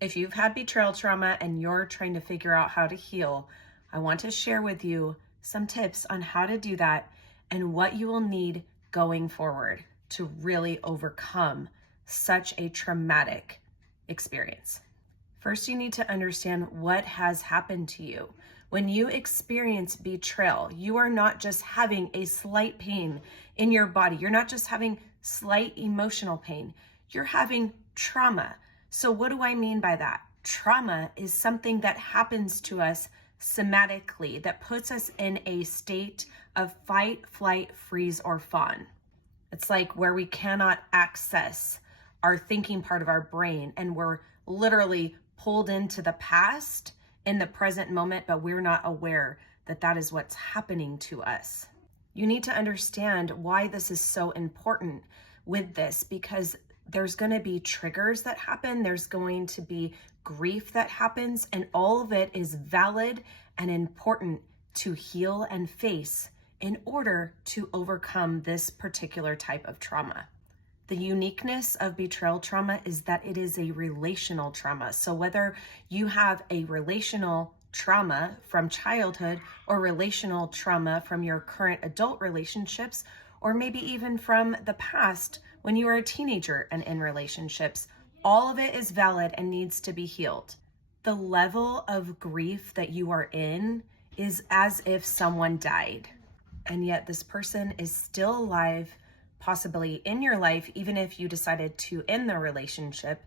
If you've had betrayal trauma and you're trying to figure out how to heal, I want to share with you some tips on how to do that and what you will need going forward to really overcome such a traumatic experience. First, you need to understand what has happened to you. When you experience betrayal, you are not just having a slight pain in your body. You're not just having slight emotional pain. You're having trauma. So what do I mean by that? Trauma is something that happens to us somatically, that puts us in a state of fight, flight, freeze, or fawn. It's like where we cannot access our thinking part of our brain, and we're literally pulled into the past in the present moment, but we're not aware that that is what's happening to us. You need to understand why this is so important with this, because there's going to be triggers that happen. There's going to be grief that happens, and all of it is valid and important to heal and face in order to overcome this particular type of trauma. The uniqueness of betrayal trauma is that it is a relational trauma. So whether you have a relational trauma from childhood or relational trauma from your current adult relationships, or maybe even from the past when you were a teenager and in relationships, all of it is valid and needs to be healed. The level of grief that you are in is as if someone died, and yet this person is still alive, possibly in your life, even if you decided to end the relationship,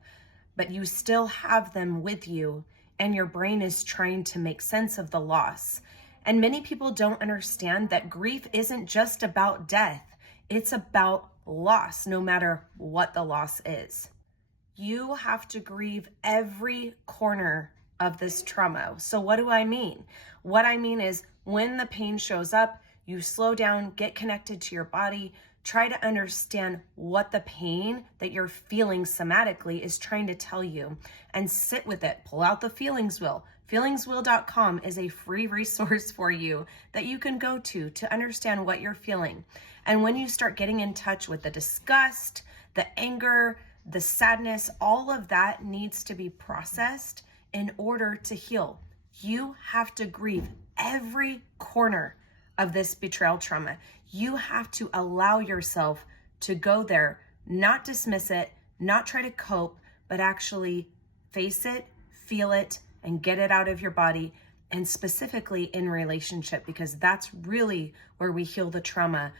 but you still have them with you, and your brain is trying to make sense of the loss. And many people don't understand that grief isn't just about death. It's about loss, no matter what the loss is. You have to grieve every corner of this trauma. So what do I mean? What I mean is when the pain shows up, you slow down, get connected to your body, try to understand what the pain that you're feeling somatically is trying to tell you, and sit with it. Pull out the feelings wheel. Feelingswheel.com is a free resource for you that you can go to understand what you're feeling. And when you start getting in touch with the disgust, the anger, the sadness, all of that needs to be processed in order to heal. You have to grieve every corner of this betrayal trauma. You have to allow yourself to go there, not dismiss it, not try to cope, but actually face it, feel it, and get it out of your body, and specifically in relationship, because that's really where we heal the trauma